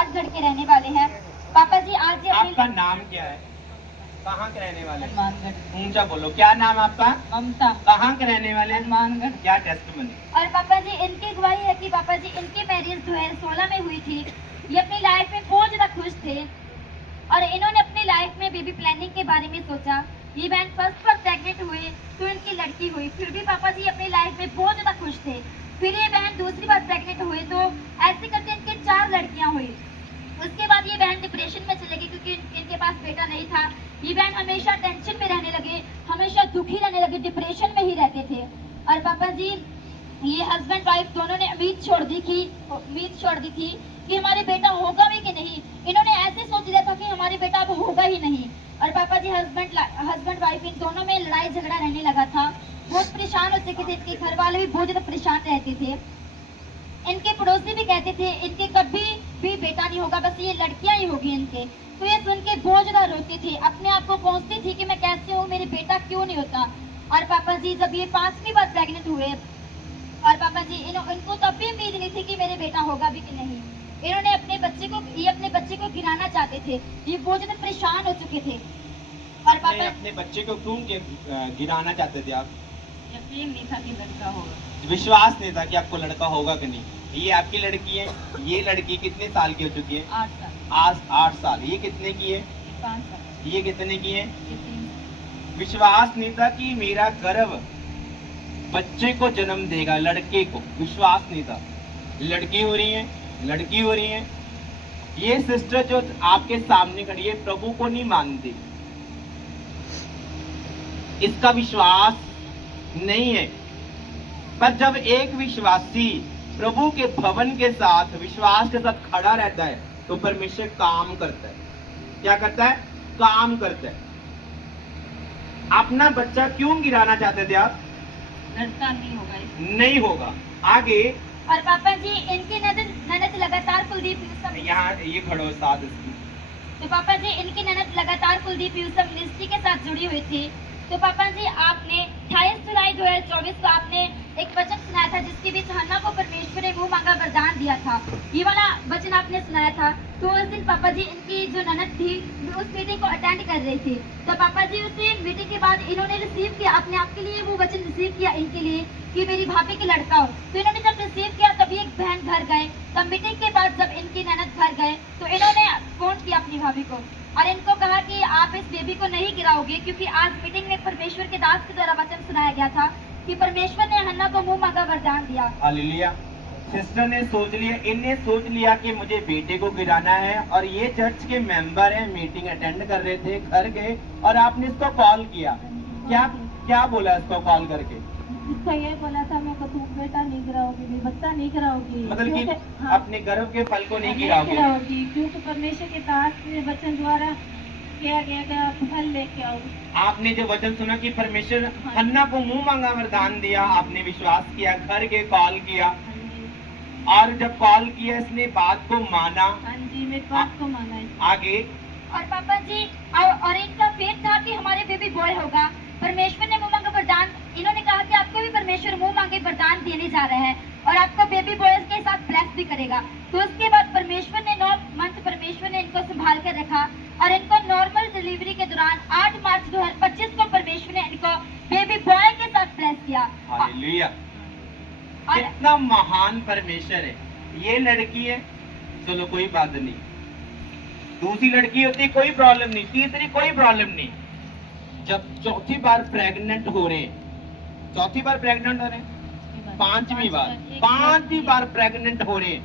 राजगढ़ के रहने वाले हैं। पापा जी आज ये आपका नाम क्या है? कहाँ के रहने वाले हैं? हनुमानगढ़। ऊंचा बोलो, क्या नाम है आपका? ममता। कहाँ के रहने वाले हैं? हनुमानगढ़। क्या टेस्टमनी? और पापा जी इनकी गवाही है कि पापा जी इनकी मैरिज 2016 में हुई थी। ये अपनी लाइफ में बहुत ज्यादा खुश थे और इन्होंने अपनी लाइफ में बेबी प्लानिंग के बारे में सोचा। ये बहन फर्स्ट बार प्रेग्नेंट हुए तो इनकी लड़की हुई, फिर भी पापा जी अपनी लाइफ में बहुत ज्यादा खुश थे। फिर ये बहन दूसरी बार प्रेग्नेंट हुए तो ऐसे करके इनके 4 लड़कियां हुई। उसके बाद ये बहन डिप्रेशन में चले गई क्योंकि इनके पास बेटा नहीं था। ये बहन हमेशा टेंशन में रहने लगे, हमेशा दुखी रहने लगे, डिप्रेशन में ही रहते थे। और पापा जी ये हस्बैंड वाइफ दोनों ने उम्मीद छोड़ दी थी कि हमारे बेटा होगा भी कि नहीं। इन्होंने ऐसे सोच लिया था कि हमारे बेटा अब होगा ही नहीं। और पापा जी हस्बैंड वाइफ इन दोनों में लड़ाई झगड़ा रहने लगा था। बहुत परेशान हो चुके थे, इनके घर वाले भी बहुत ज्यादा परेशान रहते थे। इनके पड़ोसी भी कहते थे इनके कभी भी बेटा नहीं होगा, बस ये लड़कियां ही होगी इनके। तो ये सुन के बहुत ज्यादा रोती थी, अपने आप को कोसती थी कि मैं कैसे हूँ, मेरे बेटा क्यों नहीं होता। और पापा जी जब ये 5वीं बार प्रेग्नेंट हुए और पापा जी इनको तब भी उम्मीद नहीं थी कि मेरे बेटा होगा भी कि नहीं। इन्होंने अपने बच्चे को गिराना चाहते थे, ये बहुत ज्यादा परेशान हो चुके थे। और पापा अपने बच्चे को क्यों गिराना चाहते थे आप? यकीन नहीं था कि लड़का होगा। विश्वास नहीं था कि आपको लड़का होगा कि नहीं। ये आपकी लड़की है। ये लड़की कितने साल की हो चुकी है? 8 साल। आज 8 साल। ये कितने की है? 5 साल। ये कितने की है? ये 3 साल। विश्वास नहीं था कि मेरा गर्भ बच्चे को जन्म देगा, लड़के को। विश्वास नहीं था। लड़की हो रही है। ये सिस्टर जो आपके सामने खड़ी है प्रभु को नहीं मानती, इसका विश्वास नहीं है। पर जब एक विश्वासी प्रभु के भवन के साथ विश्वास के साथ खड़ा रहता है तो परमेश्वर काम करता है। क्या करता है? काम करता है। अपना बच्चा क्यों गिराना चाहते थे आप? लड़का नहीं होगा इसलिए। नहीं होगा। आगे और पापा जी इनकी ननद लगातार कुलदीप यहाँ ये खड़ो साथ इसकी। तो पापा जी इनकी ननद लगातार कुलदीप यूसुफ मिनिस्ट्री के साथ जुड़ी हुई थी। तो पापा जी आपने 28 जुलाई 2024 को आपने एक वचन सुनाया था जिसके बीच हन्ना को परमेश्वर ने मुंह मांगा वरदान दिया था। ये वाला वचन आपने सुनाया था। तो उस दिन पापा जी इनकी जो ननद थी वो उस मीटिंग को अटेंड कर रही थी। तो पापा जी उस मीटिंग के बाद इन्होंने रिसीव किया अपने आप के लिए वो वचन रिसीव किया इनके लिए कि मेरी भाभी की लड़का हो। तो इन्होंने जब रिसीव किया तभी एक बहन घर गए। तब मीटिंग के बाद जब इनकी ननद घर गए तो इन्होंने फोन किया अपनी भाभी को और इनको कहा कि आप इस बेबी को नहीं गिराओगे क्योंकि आज मीटिंग में परमेश्वर के दास के द्वारा वचन सुनाया गया था कि परमेश्वर ने हन्ना को मुंह मांगा वरदान दिया। हालेलुया। सिस्टर ने सोच लिया, इनने सोच लिया कि मुझे बेटे को गिराना है और ये चर्च के मेंबर हैं, मीटिंग अटेंड कर रहे थे, घर गए और आपने इसको कॉल किया। क्या बोला इसको कॉल करके? इसको ये बोला था मैं तुम बेटा नहीं गिराओगी, बच्चा नहीं गिराओगी, मतलब कि हाँ, अपने गर्भ के फल को नहीं नहीं गिराओगे। गिराओगी क्योंकि परमेश्वर के दास के वचन द्वारा किया गया कि आप फल लेके आओ। आपने जो वचन सुना कि परमेश्वर हन्ना को मुंह मांगा वरदान दिया, आपने विश्वास किया, घर गए, कॉल किया और जब कॉल किया इसने बात को माना। हाँ जी, मेरी बात को माना है। आगे और पापा जी और इनका फेथ था कि हमारे बेबी बॉय होगा। परमेश्वर ने मुंह मांगा वरदान, इन्होंने कहा कि आपको भी परमेश्वर मुंह मांगे वरदान देने जा रहे हैं और आपको बेबी बॉयज के साथ ब्लेस भी करेगा। तो उसके बाद परमेश्वर ने 9 मंथ परमेश्वर ने इनको संभाल कर रखा और इनको नॉर्मल डिलीवरी के दौरान 8 मार्च 2025 को परमेश्वर ने इनको बेबी बॉय के साथ ब्लेस किया। हालेलुया। कितना महान परमेश्वर है। ये लड़की है, चलो कोई बात नहीं। दूसरी लड़की होती कोई प्रॉब्लम नहीं, तीसरी कोई प्रॉब्लम नहीं। जब चौथी बार प्रेग्नेंट हो रहे हैं, पांचवी बार प्रेग्नेंट हो रहे हैं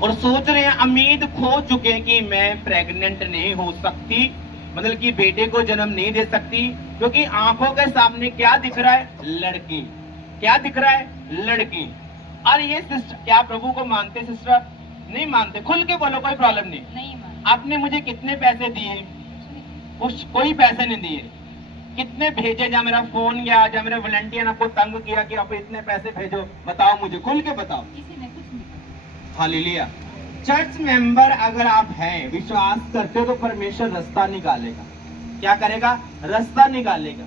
और सोच रहे हैं, उम्मीद खो चुके हैं कि मैं प्रेग्नेंट नहीं हो सकती, मतलब कि बेटे को जन्म नहीं दे सकती, क्योंकि आंखों के सामने क्या दिख रहा है? लड़की। क्या दिख रहा है? लड़की। और ये सिस्टर क्या प्रभु को मानते? सिस्टर नहीं मानते। खुल के बोलो, कोई प्रॉब्लम नहीं। आपने मुझे कितने पैसे दिए? कोई पैसे नहीं दिए। कितने भेजे? जहाँ मेरा फोन गया, जहाँ मेरे वॉलंटियर आपको तंग किया कि आप इतने पैसे भेजो, बताओ मुझे, खुल के बताओ। किसी ने कुछ नहीं। हालेलुया। चर्च मेंबर अगर आप हैं, विश्वास करते हो तो परमेश्वर रास्ता निकालेगा। क्या करेगा? रास्ता निकालेगा।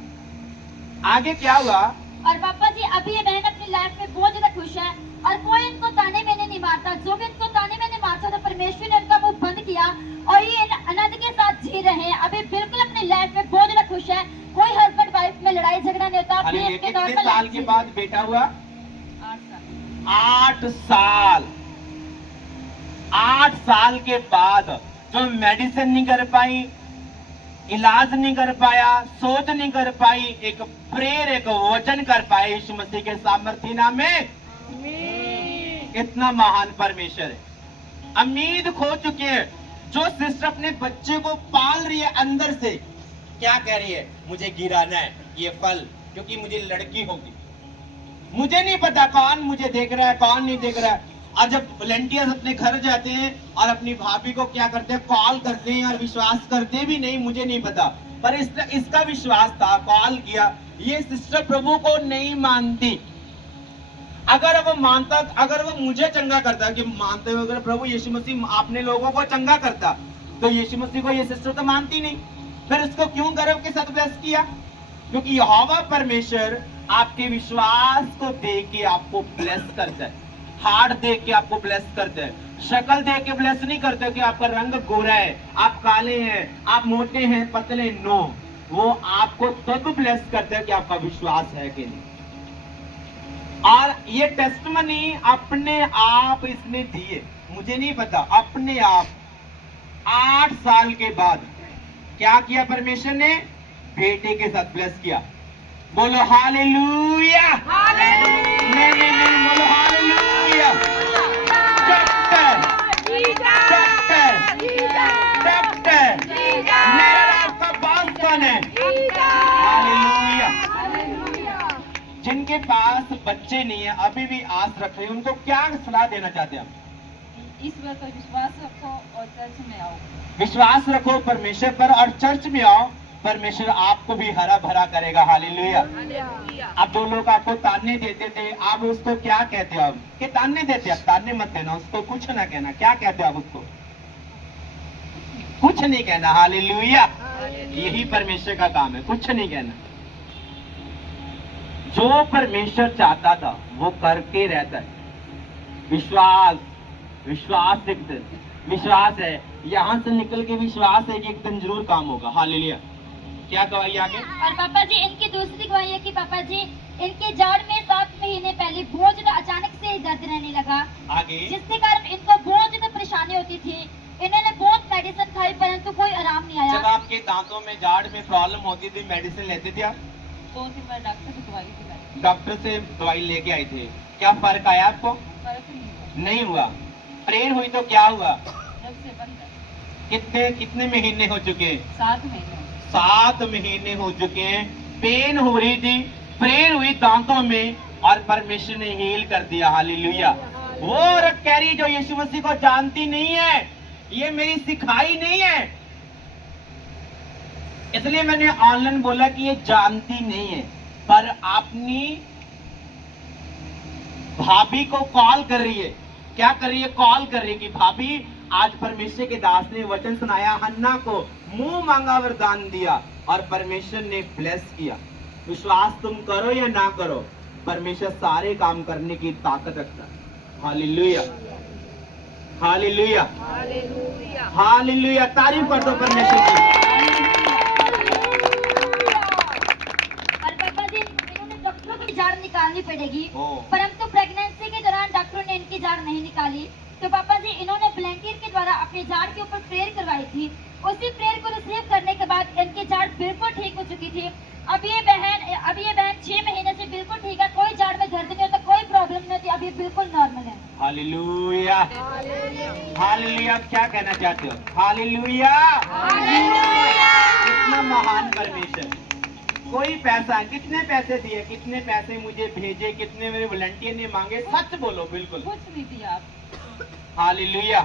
आगे क्या हुआ? और पापा जी अभी ये बहन अपनी लाइफ में बहुत ज्यादा खुश है और कोई इनको ताने मैंने नहीं मारता। जो भी इनको बाद बेटा हुआ? 8 साल। 8 साल। 8 साल के बाद जो मेडिसिन नहीं कर पाई, इलाज नहीं कर पाया, सोच नहीं कर पाई, एक प्रेयर, एक वचन कर पाए यीशु मसीह के सामर्थ्य नाम में। इतना महान परमेश्वर है। उम्मीद खो चुके हैं। जो सिस्टर अपने बच्चे को पाल रही है अंदर से, क्या कह रही है? मुझे गिराना है ये फल, क्योंकि मुझे लड़की होगी। मुझे नहीं पता कौन मुझे देख रहा है, कौन नहीं देख रहा है। और जब वॉलंटियर्स अपने घर जाते हैं और अपनी भाभी को क्या करते हैं, कॉल करते हैं और विश्वास करते भी नहीं, मुझे नहीं पता, पर इसका विश्वास था, कॉल किया। ये सिस्टर प्रभु को नहीं मानती। अगर वो मानता, अगर वो मुझे चंगा करता, कि मानते हुए अगर प्रभु यीशु मसीह आपने लोगों को चंगा करता, तो यीशु मसीह को ये सिस्टर तो मानती नहीं। फिर उसको क्यों गर्व के साथ ब्लेस किया? क्योंकि यहोवा परमेश्वर आपके विश्वास को देख के आपको ब्लेस करता है। हार्ट देख के आपको ब्लेस करता है। शक्ल देख के ब्लेस नहीं करते कि आपका रंग गोरा है, आप काले हैं, आप मोटे हैं, पतले। नो, वो आपको तब ब्लेस करता है कि आपका विश्वास है कि नहीं। और ये टेस्टमनी अपने आप इसने दी है, मुझे नहीं पता। अपने आप 8 साल के बाद क्या किया परमेश्वर ने? बेटे के साथ ब्लेस किया। बोलो हालेलुया। नहीं, बोलो हालेलुया। डॉक्टर मेरा आपका बात कौन है? हालेलुया। जिनके पास बच्चे नहीं है, अभी भी आस रख रहे हैं, उनको क्या सलाह देना चाहते हैं आप? ईश्वर पर विश्वास रखो और चर्च में आओ। विश्वास रखो परमेश्वर पर और चर्च में आओ, परमेश्वर आपको भी हरा भरा करेगा। हालेलुया। अब जो लोग आपको ताने देते थे, आप उसको क्या कहते हो? अब कि ताने देते, अब ताने मत देना, उसको कुछ ना कहना। क्या कहते हो आप उसको? कुछ नहीं कहना। हालेलुया। यही परमेश्वर का काम है, कुछ नहीं कहना। जो परमेश्वर चाहता था वो करके रहता है। विश्वास विश्वास है। यहाँ से निकल के विश्वास है कि एक दिन जरूर काम होगा। हालेलुया। क्या गवाही आगे? और पापा जी, इनकी दूसरी गवाही है कि पापा जी, इनके जाड़ में 7 महीने पहले बहुत ज्यादा अचानक से दर्द रहने लगा, आगे जिसके कारण इनको बहुत ज्यादा परेशानी होती थी। इन्होंने बहुत मेडिसिन खाई, परंतु कोई आराम नहीं जब आया। आपके दांतों में जाड़ में प्रॉब्लम होती थी, मेडिसिन लेते थे आप? 2 दिन बाद डॉक्टर से दवाई दिलाई, डॉक्टर से दवाई लेके आए थे, क्या फर्क आया आपको? फर्क नहीं हुआ। नहीं हुआ। प्रेयर हुई तो क्या हुआ? जब से बंद है। कितने महीने हो चुके हैं? 7 महीने। 7 महीने हो चुके हैं। पेन हो रही थी, प्रेयर हुई दांतों में और परमेश्वर ने हील कर दिया। हालेलुया। वो औरत कह रही जो यीशु मसीह को जानती नहीं है, ये मेरी सिखाई नहीं है, इसलिए मैंने ऑनलाइन बोला कि ये जानती नहीं है, पर अपनी भाभी को कॉल कर रही है। क्या कर रही है? कॉल कर रही है कि भाभी, आज परमेश्वर के दास ने वचन सुनाया, हन्ना को मुंह मांगा वरदान दिया और परमेश्वर ने ब्लेस किया। विश्वास तुम करो या ना करो, परमेश्वर सारे काम करने की ताकत रखता है। हालेलुया। हालेलुया। हालेलुया। तारीफ कर दो परमेश्वर की। और पापा जी, इन्होंने डॉक्टरों की जाड़ निकालनी पड़ेगी, ओ। परंतु प्रेगनेंसी के दौरान डॉक्टरों ने इनकी जाड़ नहीं निकाली। तो पापा जी, इन्होंने ब्लैंकेट के द्वारा अपनी जाड़ के ऊपर प्रेयर करवाई थी। उसी प्रेयर को रिसीव करने के बाद इनकी जाड़ बिल्कुल ठीक हो चुकी थी। अब ये बहन 6 महीने से बिल्कुल ठीक है, कोई जाड़ में दर्द नहीं होता, कोई प्रॉब्लम नहीं होती, अब ये बिल्कुल नॉर्मल है। हालेलुया। हालेलुया। क्या कहना चाहते हो? हालेलुया। कितना महान परमेश्वर। कोई पैसा, कितने पैसे दिए, कितने पैसे मुझे भेजे, कितने मेरे वॉलंटियर ने मांगे, सच बोलो। बिल्कुल कुछ नहीं दिया आप। हालेलुया।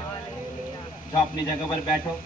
जाओ अपनी जगह पर बैठो।